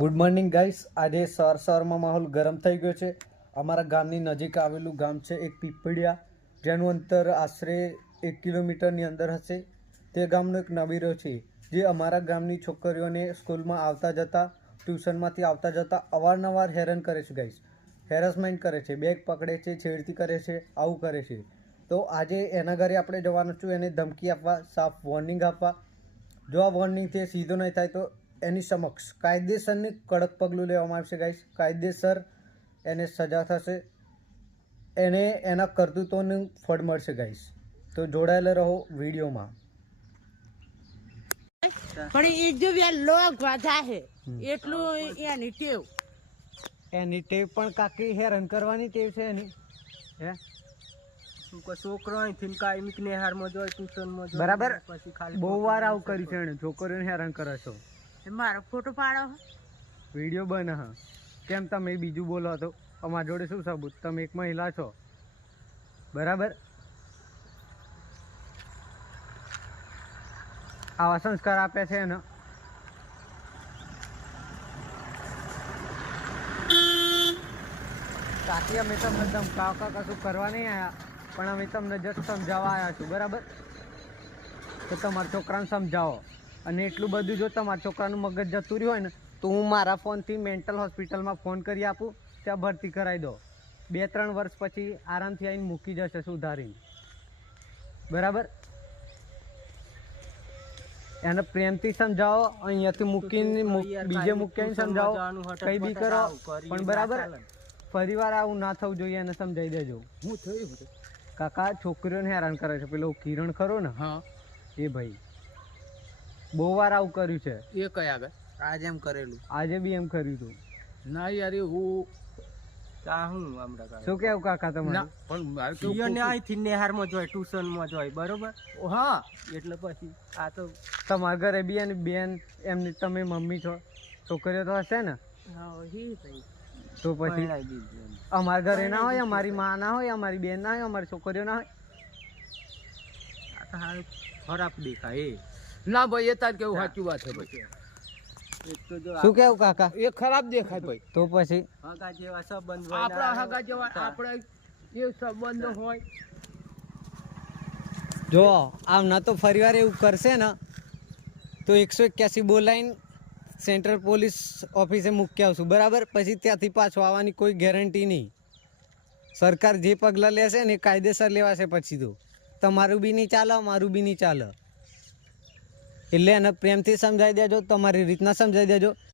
Good morning guys. આજે સવારમાં માહોલ ગરમ થઈ ગયો છે. અમારા ગામની નજીક આવેલું ગામ છે એક પીપળિયા, જેનું અંતર આશરે 1 કિલોમીટરની અંદર હશે. તે ગામનો એક નવીરો છે જે અમારા ગામની છોકરીઓને સ્કૂલમાં આવતા જતા, ટ્યુશનમાંથી આવતા જતા અવારનવાર હેરાન કરે છે ગાઈસ. હેરાસમેન્ટ કરે છે, બેગ પકડે છે, છેડતી કરે છે, આવું કરે છે. તો આજે એના ઘરે આપણે જવાનું છું, એને ધમકી આપવા, સાફ વોર્નિંગ આપવા. જો આ વોર્નિંગથી સીધો નહીં થાય તો એની સમક્ષ કાયદેસરની કડક પગલું લેવામાં આવશે ગાઈસ. કાયદેસર એને સજા થશે, એને એના કરતૂતોનું ફળ મળશે ગાઈસ. તો જોડાયેલા રહો વિડીયોમાં. પણ એ જો લોક વાધા હે એટલું એની ટેવ, એની ટેવ પણ કાકી હેરાન કરવાની ટેવ છે એની. હે છોકરો અહીંથી કાયમિક નેહારમાં જોય, ટ્યુશનમાં જોય, બરાબર. પછી ખાલી બહુ વાર આવું કર્યું છે એને. છોકરીઓને હેરાન કરે છો. મારો ફોટો પાડો. વિડીયો બને. હા, કેમ તમે બીજું બોલો તો અમારા જોડે શું સબૂત? તમે એક મહિલા છો, બરાબર? આવા સંસ્કાર આપ્યા છે એને. કાકી, અમે તમને ધમકાવવા કશું કરવા નહીં આવ્યા, પણ અમે તમને જસ્ટ સમજાવવા આવ્યા છું, બરાબર? તો તમારા છોકરાને સમજાવો. અને એટલું બધું જો તમારા છોકરાનું મગજ જતું રહ્યું હોય ને, તો હું મારા ફોનથી મેન્ટલ હોસ્પિટલમાં ફોન કરી આપું, ત્યાં ભરતી કરાવી દો. 2-3 વર્ષ પછી આરામથી આવીને મૂકી જશે સુધારીને, બરાબર? એને પ્રેમથી સમજાવો, અહીંયાથી મૂકીને બીજે મૂકીને સમજાવો, કઈ બી કરો, પણ બરાબર ફરીવાર આવું ના થવું જોઈએ. એને સમજાવી દેજો. હું થયું કાકા, છોકરીઓને હેરાન કરે છે. પેલો કિરણ ખરો ને, હા, એ ભાઈ બહુ વાર આવું કર્યું છે. એ કઈ આગળ આજે એમ કરેલું, આજે બી એમ કર્યું હતું. ના યાર હું હું હમણાં શું કેવું કાકા તમારે? પણ મારે કેવું અહીંથી નેહારમાં જોય, ટ્યુશનમાં જોય, બરોબર? હા, એટલે પછી આ તો તમારા ઘરે બી અને બેન એમની, તમે મમ્મી છો, છોકરીઓ તો હશે ને? તો પછી અમારા ઘરે ના હોય, અમારી માં ના હોય, અમારી બેન ના હોય, અમારી છોકરીઓ ના હોય. આ તો હાલ ખરાબ દેખાય. ના ભાઈ, એ તાર કેવું સાચું વાત છે ભાઈ. એક તો જો શું કેવું કાકા? એ ખરાબ દેખાય ભાઈ. તો પછી હગા જેવા સંબંધ હોય, આપણા હગા જેવા આપણે એ સંબંધ હોય. જો આમ ના તો ફરીવાર એવું કરશે ને તો 181 બોલાવીને સેન્ટ્રલ પોલીસ ઓફિસે મૂકી આવશું, બરાબર? પછી ત્યાંથી પાછો આવવાની કોઈ ગેરંટી નહીં. સરકાર જે પગલાં લેશે ને એ કાયદેસર લેવાશે. પછી તો તમારું બી નહીં ચાલે, અમારું બી નહીં ચાલે. એટલે એને પ્રેમથી સમજાવી દેજો, તમારી રીતના સમજાવી દેજો.